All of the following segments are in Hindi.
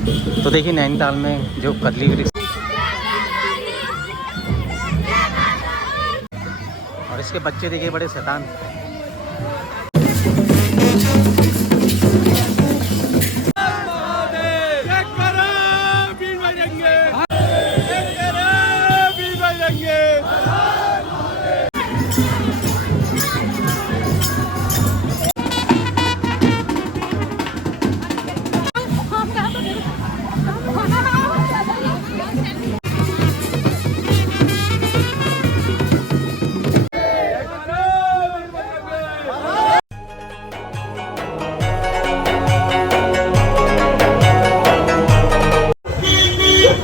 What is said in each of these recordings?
तो देखिए नैनीताल में जो कदली वृक्ष और इसके बच्चे देखिए बड़े शैतान।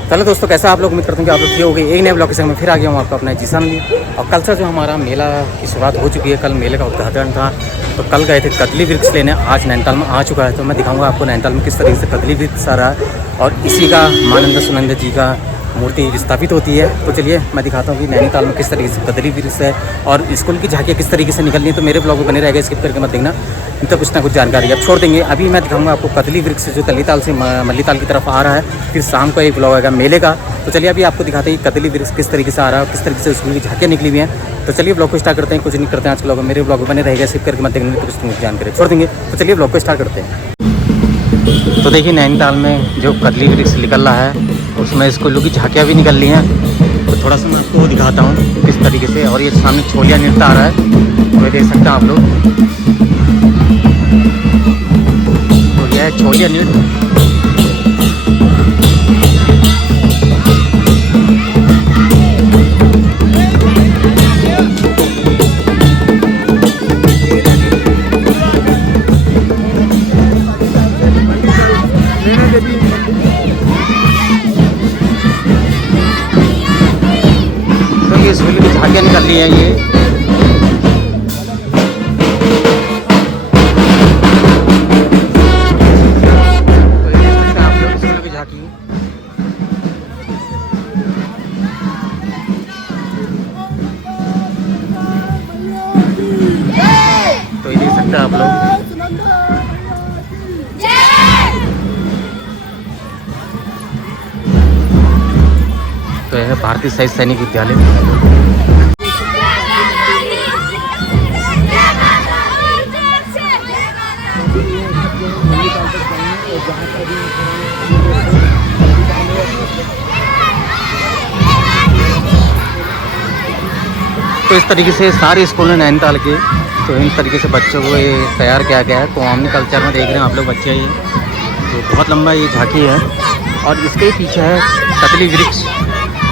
चलो दोस्तों, कैसा आप लोग, उम्मीद करते हैं कि आप लोग ठीक हो गए। एक नए ब्लॉग के संग में फिर आ गया हूँ आपका अपना जीसान भी। और कल से जो हमारा मेला की शुरुआत हो चुकी है, कल मेले का उद्घाटन था। तो कल गए थे कदली वृक्ष लेने, आज नैनीताल में आ चुका है। तो मैं दिखाऊंगा आपको नैनीताल में किस तरीके से कदली वृक्ष आ रहा है और इसी का मानंद सुनंद जी का मूर्ति स्थापित होती है। तो चलिए मैं दिखाता हूँ कि नैनीताल में किस तरीके से कदली वृक्ष है और स्कूल की झांकियाँ किस तरीके से निकलनी है। तो मेरे ब्लॉग में बने रहेगा, स्किप करके मत देखना, तो कुछ ना कुछ जानकारी अब छोड़ देंगे। अभी मैं दिखाऊंगा आपको कदली वृक्ष जो तलीताल से मल्लीताल की तरफ आ रहा है। फिर शाम को एक ब्लॉग आएगा मेले का। तो चलिए अभी आपको दिखाते हैं कदली वृक्ष किस तरीके से आ रहा है और किस तरीके से स्कूल की झांकियाँ निकली हुई हैं। तो चलिए ब्लॉग को स्टार्ट करते हैं। कुछ नहीं करते हैं आज के ब्लॉग में, मेरे ब्लॉग में बने रहेगा, स्किप करके मत देखने, तो कुछ मुझे जानकारी छोड़ देंगे। तो चलिए ब्लॉग को स्टार्ट करते हैं। तो देखिए नैनीताल में जो कदली वृक्ष निकल रहा है उसमें स्कूलों की झांकियाँ भी निकल रही हैं। तो थोड़ा सा मैं आपको दिखाता हूँ किस तरीके से। और ये सामने छोलिया नृत्य आ रहा है, तो ये देख सकते हैं आप लोग। तो यह है छोलिया नृत्य। तो ये स्कूल की झांकियाँ निकल रही है ये। तो ये देख सकते हैं आप लोग। तो यह है भारतीय शहीद सैनिक विद्यालय। तो इस तरीके से सारे स्कूल हैं नैनीताल के। तो इन तरीके से बच्चों को ये तैयार किया गया है। कौमी कल्चर में देख रहे हैं आप लोग बच्चे। ये तो बहुत लंबा ये झांकी है और इसके पीछे है कदली वृक्ष।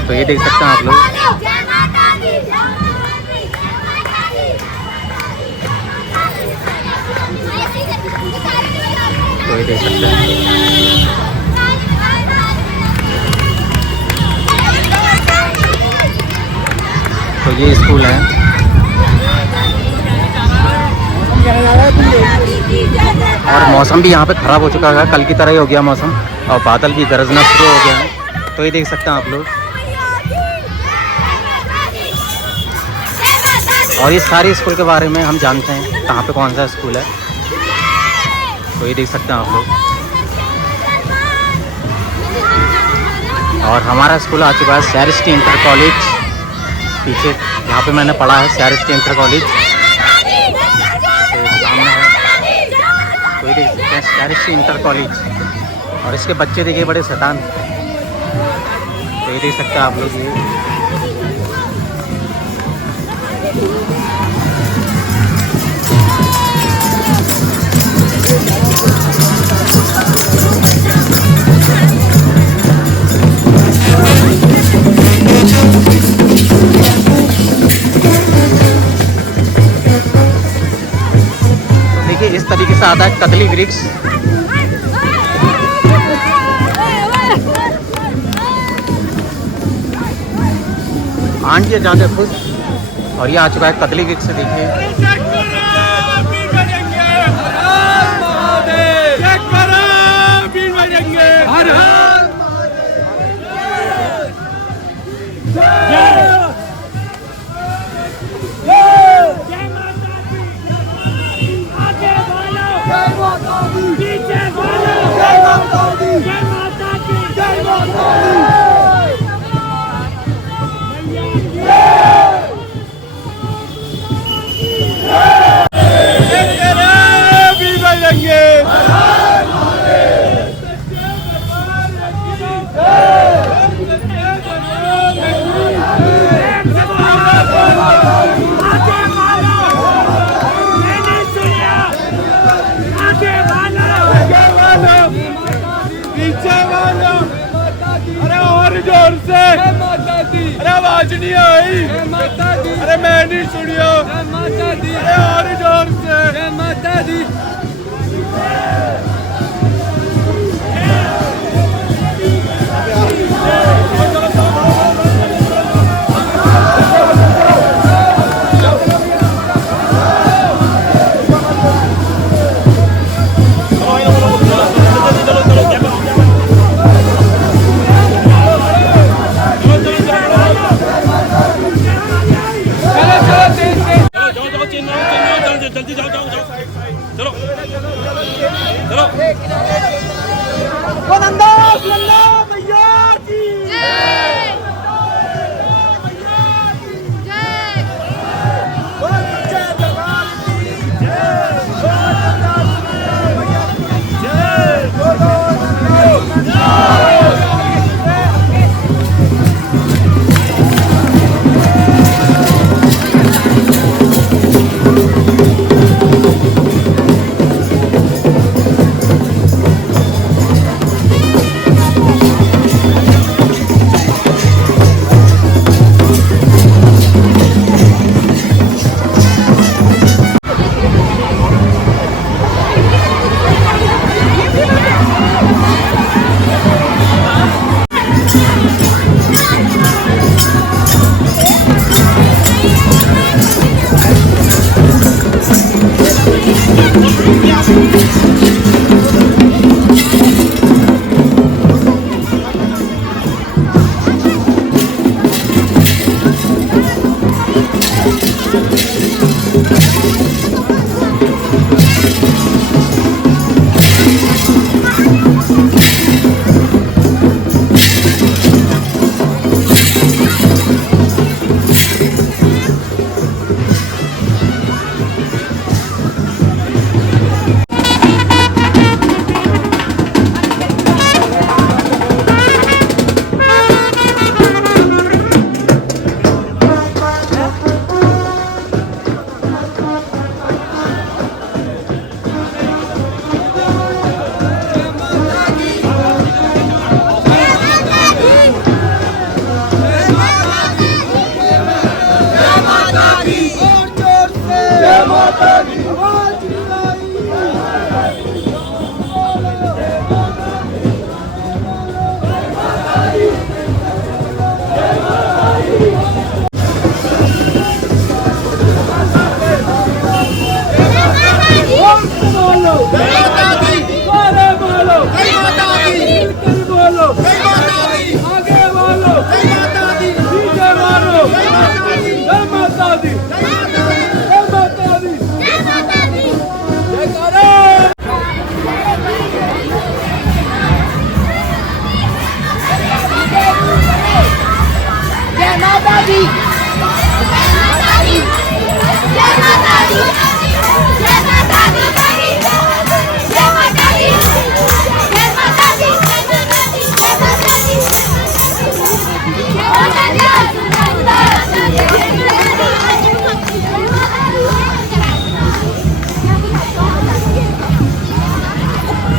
तो ये देख सकते हैं आप लोग। तो ये देख सकते हैं। तो ये स्कूल है। और मौसम भी यहाँ पे ख़राब हो चुका है, कल की तरह ही हो गया मौसम और बादल भी गरजना शुरू हो गया है। तो ये देख सकते हैं आप लोग। और ये सारे स्कूल के बारे में हम जानते हैं, कहाँ पे कौन सा स्कूल है। तो ये देख सकते हैं आप लोग। और हमारा स्कूल आ चुका है सैरिस्टी इंटर कॉलेज। पीछे यहाँ पे मैंने पढ़ा है सैरिस्टी इंटर कॉलेज, सामने है। तो ये देख सकते हैं सैरिस्टी इंटर कॉलेज और इसके बच्चे देखिए बड़े शैतान। तो ये देख सकते हैं आप लोग। ये देखिए इस तरीके से आता है कदली वृक्ष। आंटी जाते खुश। और ये आ चुका है कदली वृक्ष। देखिए पीछे वालों, अरे और जोर से, अरे आवाज नहीं आई, अरे मैं नहीं सुनियो, अरे और जोर से, जय माता दी। जल्दी जाओ जाओ जाओ चलो चलो नंदा भैया की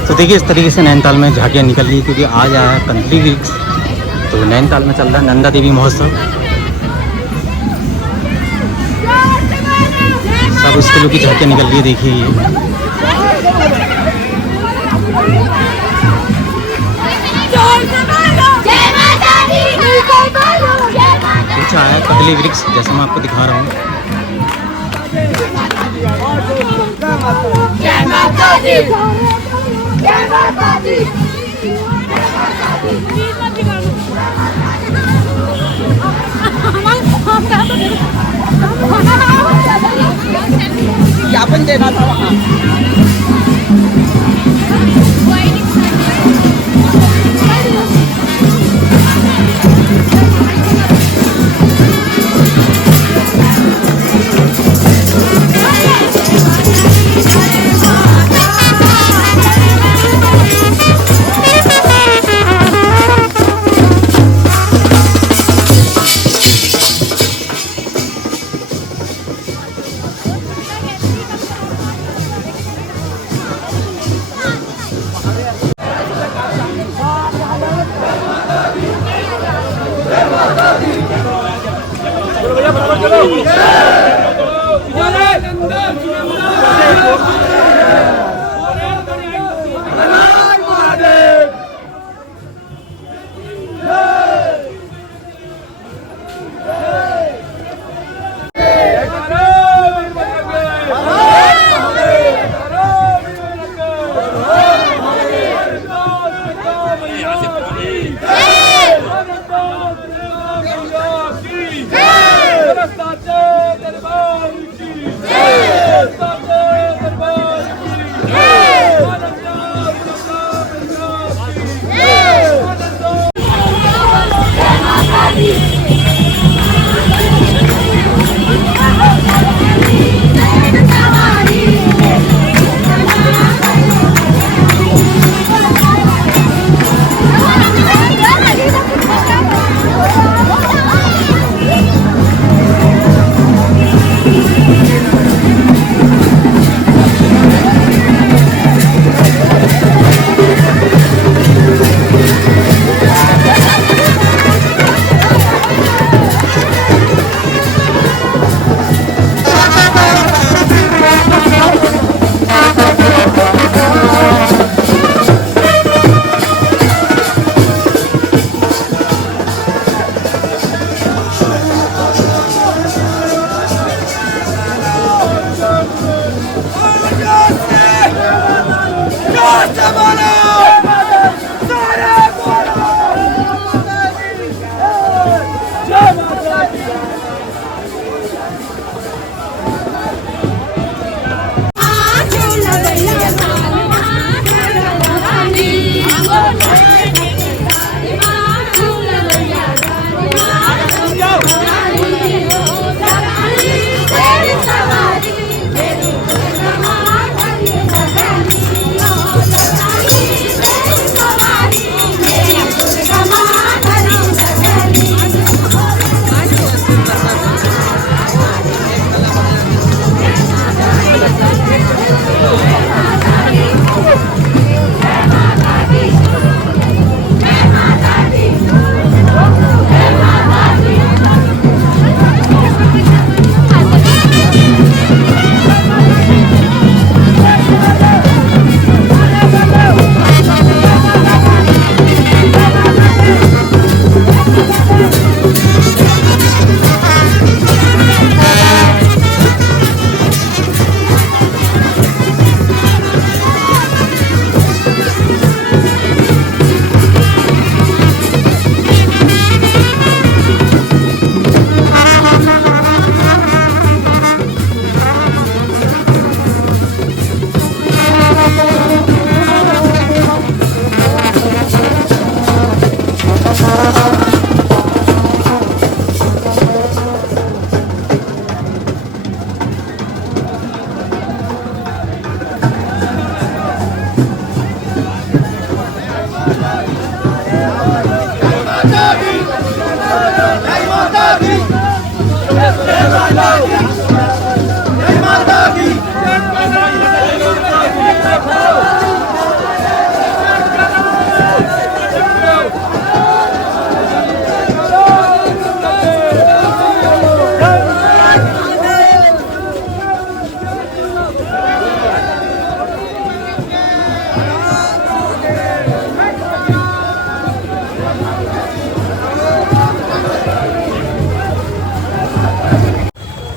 तो देखिए इस तरीके से नैनीताल में झांकियाँ निकल रही है क्योंकि आज आया है कंदली वृक्ष। तो नैनीताल में चल रहा है नंदा देवी महोत्सव। सब उस किलो की झांकियाँ निकल रही है, देखिए ये कुछ आया कंदली वृक्ष, जैसा मैं आपको दिखा रहा हूँ। ज्ञापन देना था वहाँ।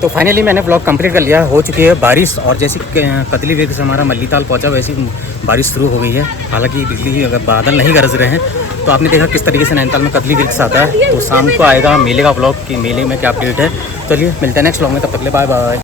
तो फाइनली मैंने ब्लॉग कंप्लीट कर लिया। हो चुकी है बारिश और जैसे कतली वेग से हमारा मल्लीताल पहुंचा वैसी बारिश शुरू हो गई है। हालांकि बिजली अगर बादल नहीं गरज रहे हैं। तो आपने देखा किस तरीके से नैनीताल में कतली वृक्ष आता है। तो शाम को आएगा मेले का ब्लॉग कि मेले में क्या अपडेट है। चलिए मिलते हैं नेक्स्ट ब्लॉग में, तब तक ले बाय बाय।